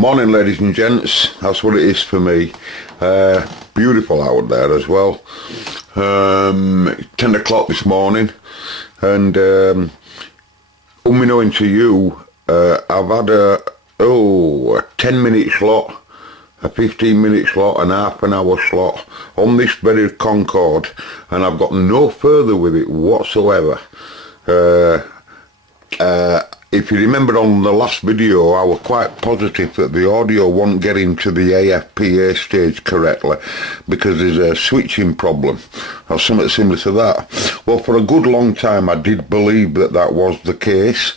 Morning, ladies and gents. That's what it is for me. Beautiful out there as well. 10 o'clock this morning, and unbeknown to you, I've had a 10-minute slot, a 15-minute slot, an half an hour slot on this very Concord, and I've got no further with it whatsoever. If you remember on the last video, I was quite positive that the audio won't get into the AFPA stage correctly because there's a switching problem or something similar to that. Well, for a good long time I did believe that that was the case.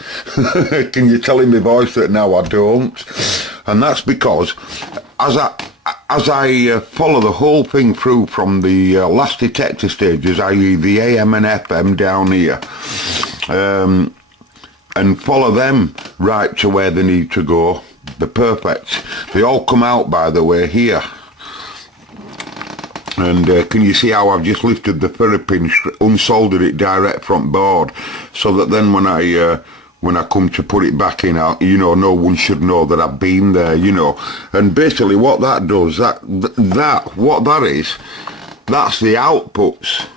Can you tell in my voice that now I don't? And that's because as I follow the whole thing through from the last detector stages, i.e. the AM and FM down here, and follow them right to where they need to go, they're perfect. They all come out, by the way, here. And can you see how I've just lifted the ferripin, unsoldered it direct from board, so that then when I come to put it back in, no one should know that I've been there, And basically what that does, what that is, that's the outputs.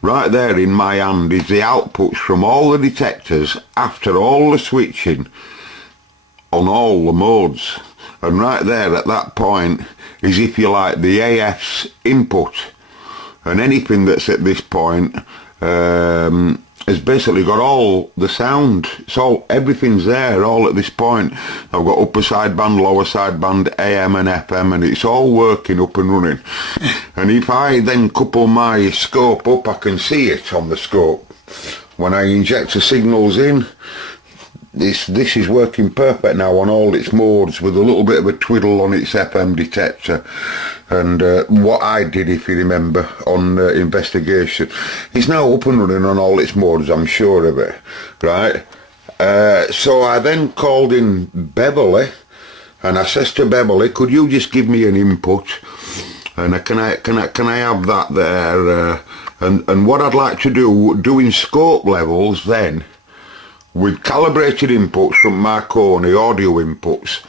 Right there in my hand is the outputs from all the detectors after all the switching on all the modes. And right there at that point is, if you like, the AF's input. And anything that's at this point has basically got all the sound. Everything's there all at this point. I've got upper sideband, lower sideband, AM and FM, and it's all working up and running. And if I then couple my scope up, I can see it on the scope. When I inject the signals in, this is working perfect now on all its modes, with a little bit of a twiddle on its FM detector. And what I did, if you remember, on investigation, it's now up and running on all its modes, I'm sure of it, right? So I then called in Beverly, and I says to Beverly, could you just give me an input, and can I have that there? And what I'd like to do, doing scope levels then, with calibrated inputs from Marconi audio inputs,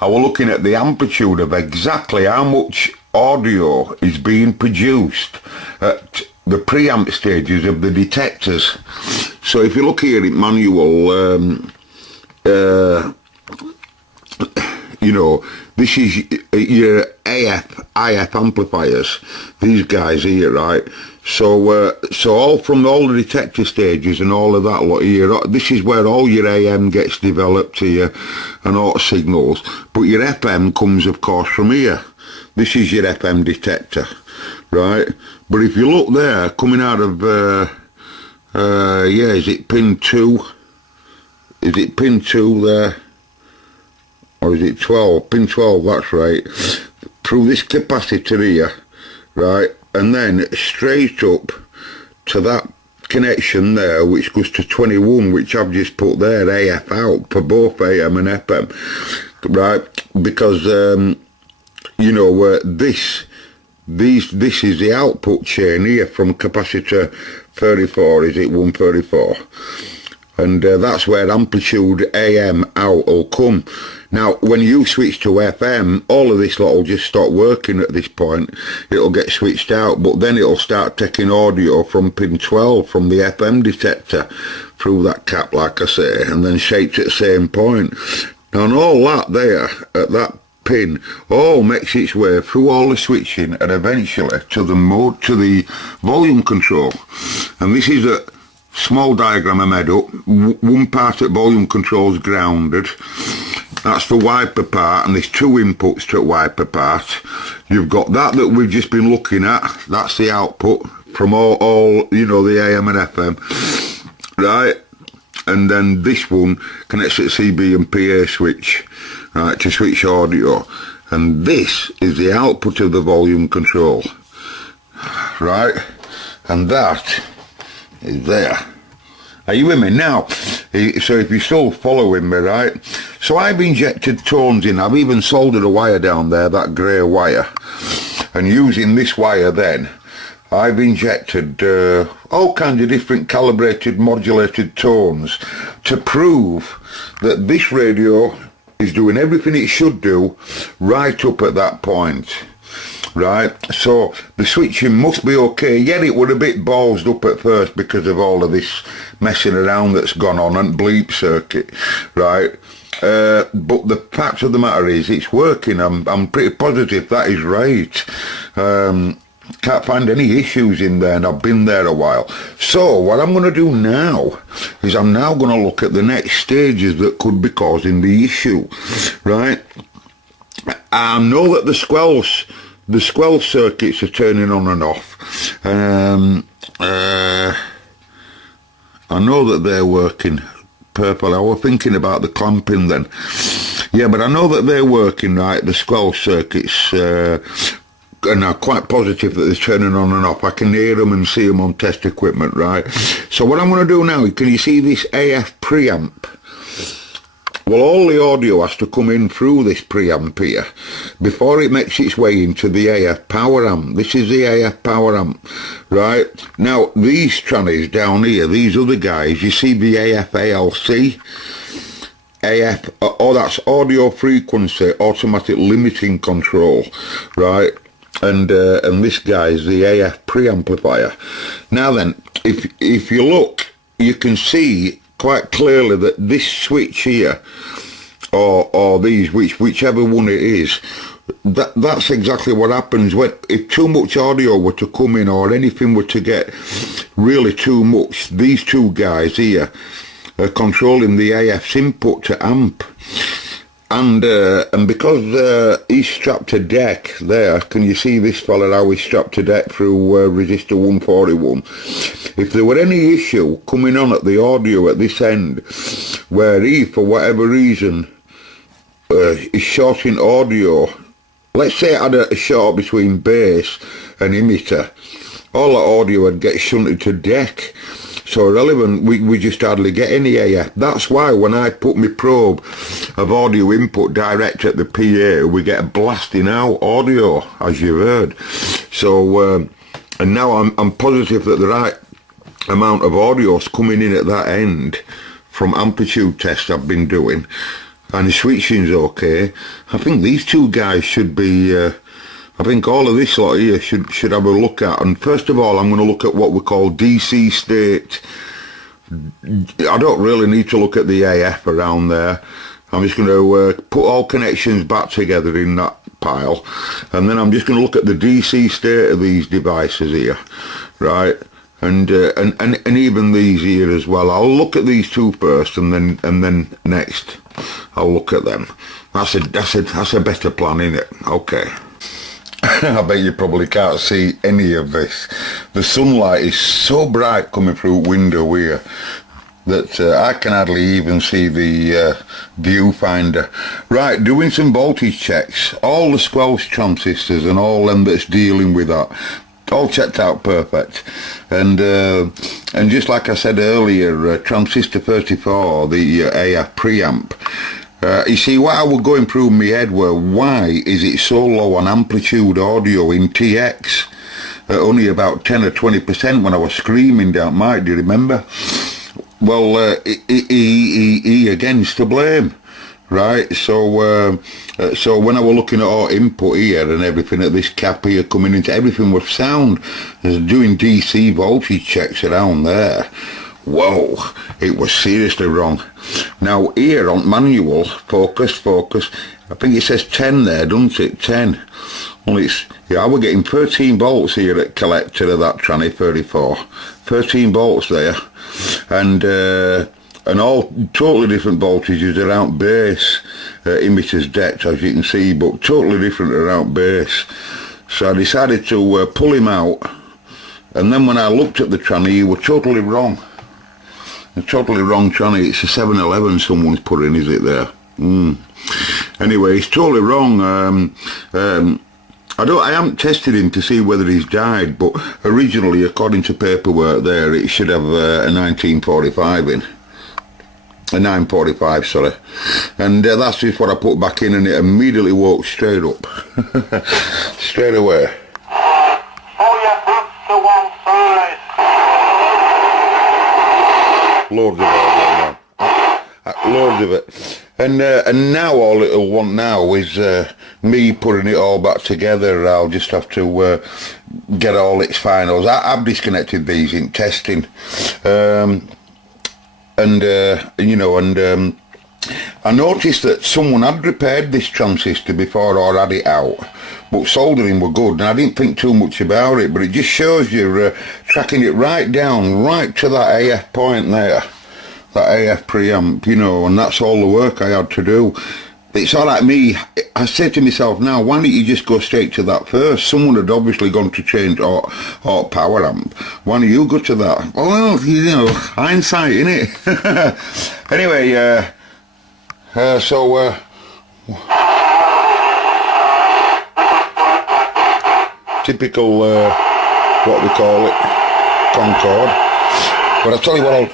I was looking at the amplitude of exactly how much audio is being produced at the preamp stages of the detectors. So if you look here in manual, this is your IF amplifiers, these guys here, right? So all from all the detector stages and all of that lot here, this is where all your AM gets developed here and all signals. But your FM comes, of course, from here. This is your FM detector, right? But if you look there, coming out of, is it pin 2? Is it pin 2 there? Or is it 12? Pin 12, that's right. Through this capacitor here, right? And then straight up to that connection there, which goes to 21, which I've just put there, AF out for both AM and FM, right? Because this is the output chain here from capacitor 34. Is it 134? And that's where amplitude AM out will come. Now, when you switch to FM, all of this lot will just stop working at this point. It'll get switched out, but then it'll start taking audio from pin 12 from the FM detector through that cap, like I say, and then shaped at the same point. Now, and all that there at that pin all makes its way through all the switching and eventually to the volume control. And this is a small diagram I made up. One part at volume control is grounded. That's the wiper part, and there's two inputs to the wiper part. You've got that we've just been looking at. That's the output from all the AM and FM, right? And then this one connects to the CB and PA switch, right, to switch audio. And this is the output of the volume control, right? And that is there. Are you with me now? So if you're still following me, right? So I've injected tones in. I've even soldered a wire down there, that grey wire. And using this wire then, I've injected all kinds of different calibrated, modulated tones to prove that this radio is doing everything it should do right up at that point. Right, so the switching must be okay. Yeah, it were a bit ballsed up at first because of all of this messing around that's gone on and bleep circuit, right? But the fact of the matter is it's working. I'm pretty positive that is right. Can't find any issues in there, and I've been there a while. So what I'm going to do now is I'm now going to look at the next stages that could be causing the issue, right? I know that the squelch circuits are turning on and off. I know that they're working purple. I was thinking about the clamping then. Yeah, but I know that they're working, right, the squelch circuits, and I'm quite positive that they're turning on and off. I can hear them and see them on test equipment, right? So what I'm going to do now, can you see this AF preamp? Well, all the audio has to come in through this preamp here before it makes its way into the AF power amp. This is the AF power amp, right? Now, these trannies down here, these other guys, you see the AF ALC? AF, that's audio frequency, automatic limiting control, right? And this guy is the AF preamplifier. Now then, if you look, you can see quite clearly that this switch here, or these, whichever one it is, that's exactly what happens when, if too much audio were to come in or anything were to get really too much, these two guys here are controlling the AF's input to amp. And because he's strapped to deck there, can you see this fella how he's strapped to deck through resistor 141? If there were any issue coming on at the audio at this end, where he, for whatever reason, is shorting audio, let's say it had a short between bass and emitter, all the audio would get shunted to deck. So irrelevant, we just hardly get any AF. That's why when I put my probe of audio input direct at the PA, we get a blasting out audio, as you've heard. So, and now I'm positive that the right amount of audio is coming in at that end from amplitude tests I've been doing, and the switching's okay. I think these two guys should be, I think all of this lot here should have a look at. And first of all, I'm going to look at what we call DC state. I don't really need to look at the AF around there. I'm just going to put all connections back together in that pile, and then I'm just going to look at the DC state of these devices here, right? And even these here as well. I'll look at these two first, and then next I'll look at them. That's a better plan, isn't it? Okay. I bet you probably can't see any of this. The sunlight is so bright coming through window here that I can hardly even see the viewfinder. Right, doing some voltage checks. All the squelch transistors and all them that's dealing with that, all checked out perfect. And just like I said earlier, transistor 34, the AF preamp, you see, what I was going through my head were, why is it so low on amplitude audio in TX? Only about 10 or 20% when I was screaming down mic, do you remember? Well, he again's to blame, right? So when I was looking at our input here and everything, at this cap here coming into, everything was sound. I was doing DC voltage checks around there. Whoa, it was seriously wrong. Now here on manual, focus, I think it says 10 there, doesn't it? 10. Well, it's, yeah, we're getting 13 volts here at collector of that tranny 34. 13 volts there. And all totally different voltages around base. Emitters decked, as you can see, but totally different around base. So I decided to pull him out. And then when I looked at the tranny, he was totally wrong. A totally wrong tranny. It's a 711 someone's put in, is it there? Anyway, it's totally wrong. I haven't tested him to see whether he's died, but originally, according to paperwork there, it should have a 1945 in. A 945, sorry. And that's just what I put back in, and it immediately woke straight up. Straight away. Pull your boots to one side. Loads of it, loads of it. And now all it'll want now is me putting it all back together. I'll just have to get all its finals. I've disconnected these in testing, I noticed that someone had repaired this transistor before or had it out, but soldering were good, and I didn't think too much about it, but it just shows you tracking it right down, right to that AF point there, that AF preamp, and that's all the work I had to do. It's all like me, I said to myself now, why don't you just go straight to that first? Someone had obviously gone to change or power amp. Why don't you go to that? Well, hindsight, innit? Anyway, typical, what we call it, Concord. But I tell you what,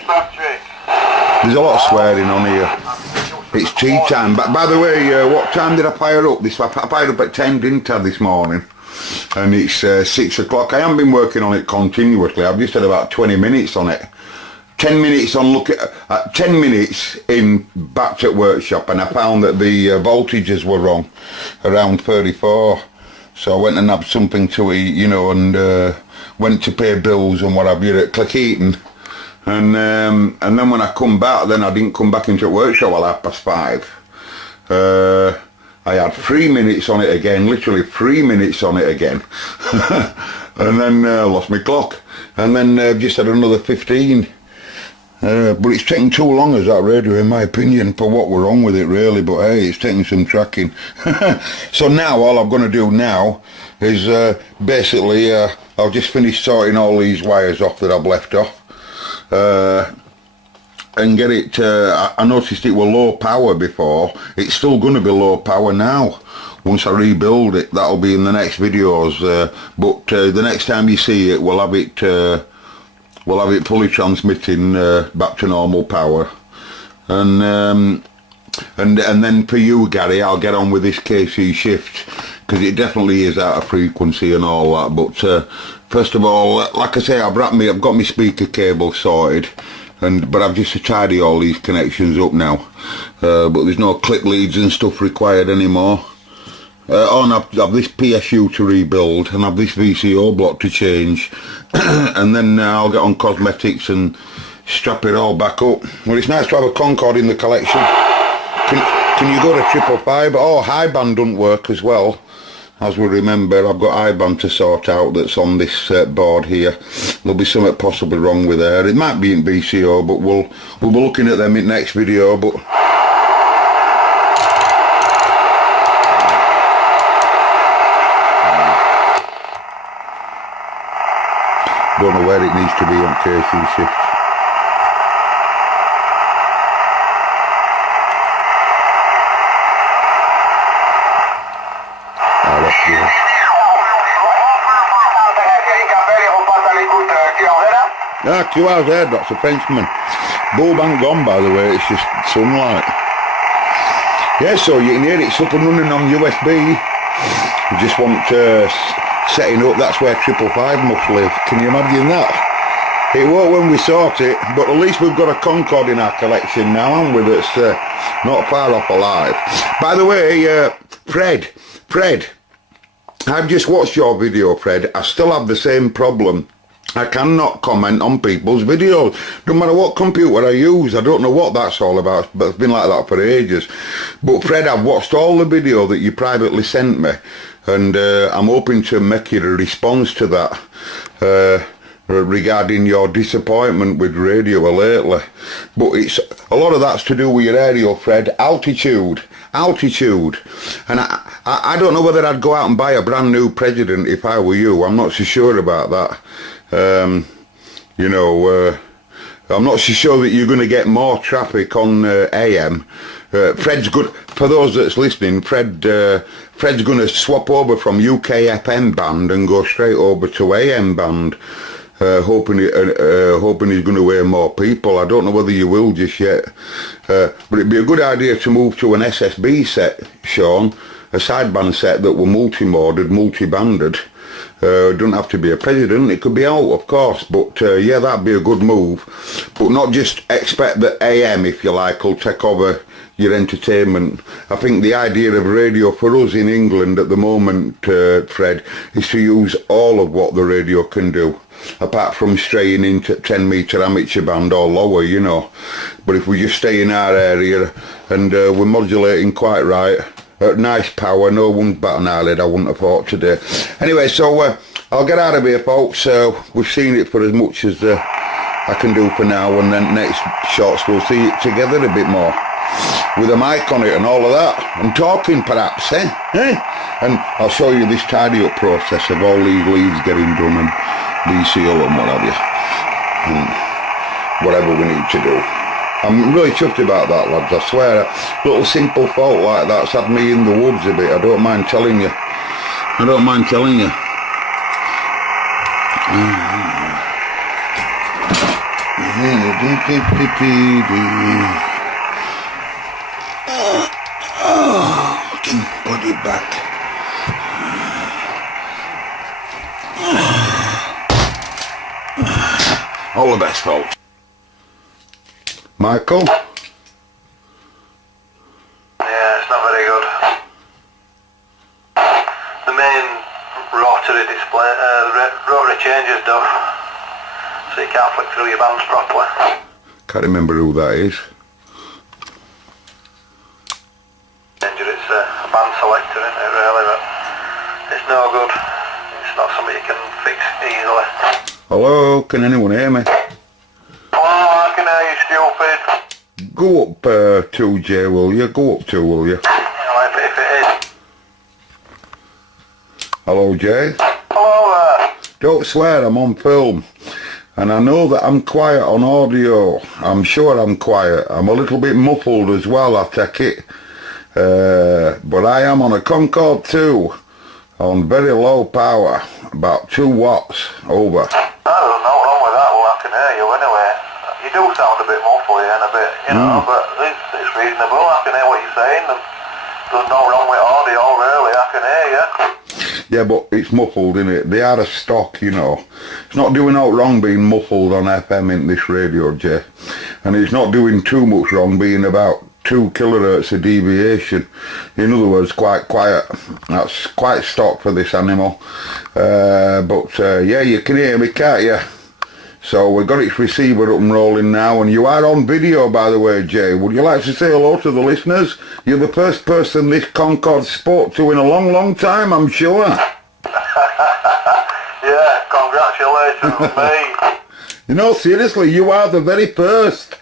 there's a lot of swearing on here. It's tea time. But by the way, what time did I fire up this? I fired up at 10, didn't I, this morning? And it's 6 o'clock. I haven't been working on it continuously. I've just had about 20 minutes on it. 10 minutes on 10 minutes in back at workshop, and I found that the voltages were wrong, around 34. So I went and had something to eat, and went to pay bills and what have you at Cleckheaton. And then when I come back, then I didn't come back into the workshop till 5:30. I had 3 minutes on it again, literally 3 minutes on it again. And then lost my clock. And then just had another 15. But it's taking too long as that radio, in my opinion, for what we're on with it really, but hey, it's taking some tracking. So now all I'm going to do now is basically I'll just finish sorting all these wires off that I've left off, and get it, I noticed it were low power before. It's still going to be low power now. Once I rebuild it, that'll be in the next videos, but the next time you see it, we'll have it fully transmitting back to normal power, and then for you, Gary, I'll get on with this KC shift, because it definitely is out of frequency and all that. But first of all, like I say, I've got my speaker cable sorted, but I've just tidied all these connections up now, but there's no clip leads and stuff required anymore. And I've this PSU to rebuild, and I've this VCO block to change, and then I'll get on cosmetics and strap it all back up. Well, it's nice to have a Concord in the collection. Can you go to 555? Oh, high band doesn't work as well. As we remember, I've got high band to sort out that's on this board here. There'll be something possibly wrong with there. It might be in VCO, but we'll be looking at them in the next video. But don't know where it needs to be on KC shift. Ah, QRZ, that's a Frenchman. Bulb ain't gone, by the way, it's just sunlight. Yeah, so you can hear it's up and running on USB. You just want setting up, that's where 555 must live. Can you imagine that? It won't when we sort it, but at least we've got a Concord in our collection now, haven't we, that's not far off alive. By the way, Fred, I've just watched your video, Fred. I still have the same problem. I cannot comment on people's videos. No matter what computer I use, I don't know what that's all about, but it's been like that for ages. But Fred, I've watched all the video that you privately sent me, and I'm hoping to make you a response to that regarding your disappointment with radio lately. But it's a lot of that's to do with your aerial, Fred. Altitude, and I don't know whether I'd go out and buy a brand new President if I were you. I'm not so sure about that. I'm not so sure that you're going to get more traffic on AM. Fred's good, for those that's listening, Fred's going to swap over from UK FM band and go straight over to AM band, hoping he's going to wear more people. I don't know whether you will just yet, but it'd be a good idea to move to an SSB set, Sean, a sideband set that were multi-moded, multi-banded, Doesn't have to be a president, it could be out, of course, but yeah, that'd be a good move. But not just expect that AM, if you like, will take over your entertainment. I think the idea of radio for us in England at the moment, Fred, is to use all of what the radio can do, apart from straying into 10-metre amateur band or lower, you know. But if we just stay in our area and we're modulating quite right, at nice power, no one's batting an eyelid, I wouldn't have thought today. Anyway, so I'll get out of here, folks. We've seen it for as much as I can do for now, and then next shots we'll see it together a bit more, with a mic on it and all of that, and talking perhaps, eh? And I'll show you this tidy up process of all these leads getting done and DCO and what have you, and whatever we need to do. I'm really chuffed about that, lads, I swear. A little simple fault like that's had me in the woods a bit, I don't mind telling you. I don't mind telling you. Fucking put it back. All the best, folks. Michael? Yeah, it's not very good. The main rotary display, the rotary changes done, so you can't flick through your bands properly. Can't remember who that is. It's a band selector, isn't it, really, but it's no good. It's not something you can fix easily. Hello, can anyone hear me? Oh, I can hear you, stupid. Go up 2J, will you? Go up 2, will you? Well, if it is. Hello, Jay. Hello there. Don't swear, I'm on film. And I know that I'm quiet on audio. I'm sure I'm quiet. I'm a little bit muffled as well, I take it. But I am on a Concord 2 on very low power, about 2 watts over. There's no wrong with that. Well, I can hear you anyway. You do sound a bit muffly and a bit, you know, but it's reasonable. I can hear what you're saying. There's no wrong with audio, really. I can hear you. Yeah, but it's muffled, innit? They are a stock, you know. It's not doing out wrong being muffled on FM in this radio, Jay. And it's not doing too much wrong being about 2 kilohertz of deviation. In other words, quite quiet. That's quite stock for this animal. But yeah, you can hear me, can't you? So we've got its receiver up and rolling now, and you are on video, by the way, Jay. Would you like to say hello to the listeners? You're the first person this Concord spoke to in a long, long time, I'm sure. Yeah, congratulations, me. You know, seriously, you are the very first.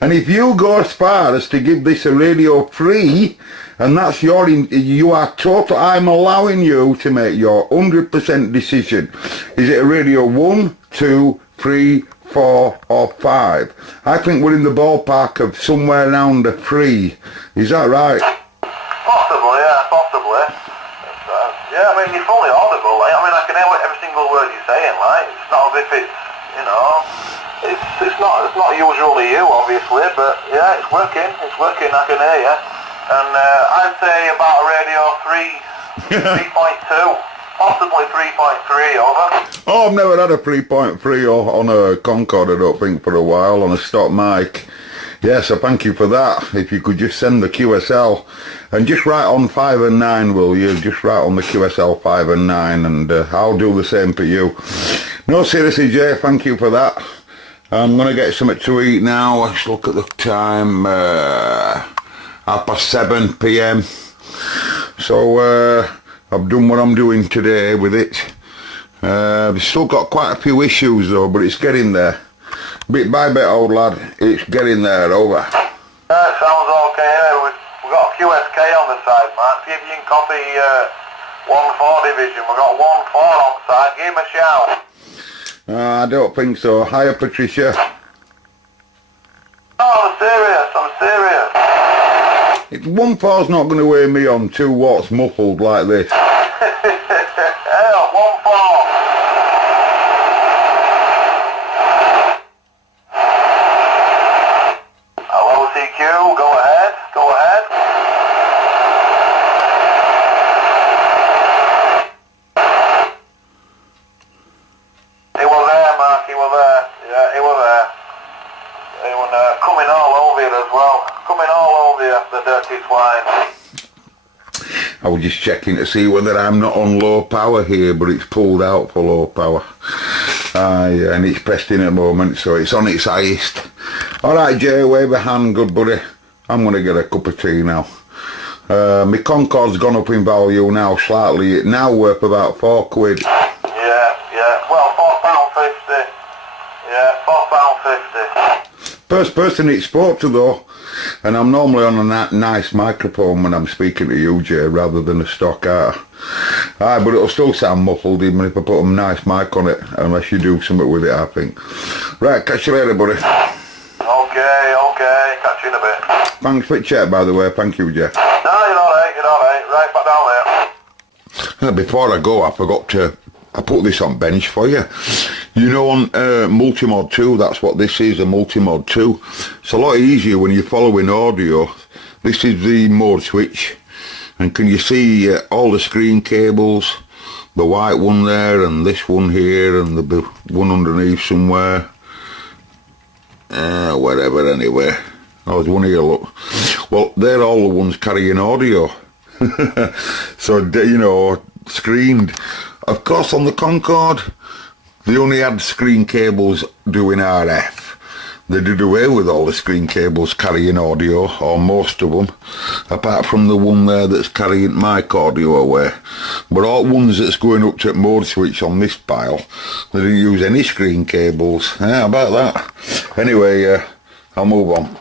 And if you go as far as to give this a radio free, and that's you are total, I'm allowing you to make your 100% decision. Is it a radio 1, 2, 3, 4 or 5? I think we're in the ballpark of somewhere around a 3. Is that right? Possibly, yeah, possibly. Yeah, I mean, you're fully audible, like. I mean, I can hear every single word you're saying, like. It's not as if it's, you know, it's not usually you, obviously, but yeah, it's working, I can hear you. And I'd say about a radio 3, 3.2. Possibly 3.3, over. Oh, I've never had a 3.3 on a Concord, I don't think, for a while, on a stock mic. Yes, so thank you for that. If you could just send the QSL, and just write on 5 and 9, will you? Just write on the QSL 5 and 9, and I'll do the same for you. No, seriously, Jay, thank you for that. I'm going to get something to eat now. Let's look at the time. 7:30 PM. So, I've done what I'm doing today with it. We've still got quite a few issues though, but it's getting there. Bit by bit, old lad, it's getting there, over. Sounds okay. We've got a QSK on the side, Mark. See if you can copy 1-4 division. We've got 1-4 on side. Give him a shout. I don't think so. Hiya, Patricia. Oh, I'm serious. It's 1-4's not going to weigh me on 2 watts muffled like this. Hell, 1-4. Hello, CQ, go ahead. fine. I was just checking to see whether I'm not on low power here, but it's pulled out for low power. Yeah, and it's pressed in at the moment, so it's on its highest. Alright Jay, wave a hand, good buddy. I'm going to get a cup of tea now. My Concord's gone up in value now slightly. It's now worth about £4. Yeah, well, £4.50. Yeah, £4.50. First person it spoke to though, and I'm normally on a nice microphone when I'm speaking to you, Jay, rather than a stock art. Aye, but it'll still sound muffled even if I put a nice mic on it, unless you do something with it, I think. Right, catch you later, buddy. Okay, catch you in a bit. Thanks for the chat, by the way, thank you, Jay. No, you're alright, right back down there. Before I go, I forgot to, I put this on bench for you. You know, on Multimod 2, that's what this is, a Multimod 2. It's a lot easier when you're following audio. This is the mode switch. And can you see all the screen cables? The white one there, and this one here, and the one underneath somewhere. Whatever, anyway. Oh, there's one here, look. Well, they're all the ones carrying audio. So, you know, screened. Of course, on the Concord, they only had screen cables doing RF. They did away with all the screen cables carrying audio, or most of them, apart from the one there that's carrying mic audio away. But all ones that's going up to mode switch on this pile, they didn't use any screen cables. Yeah, how about that? Anyway, I'll move on.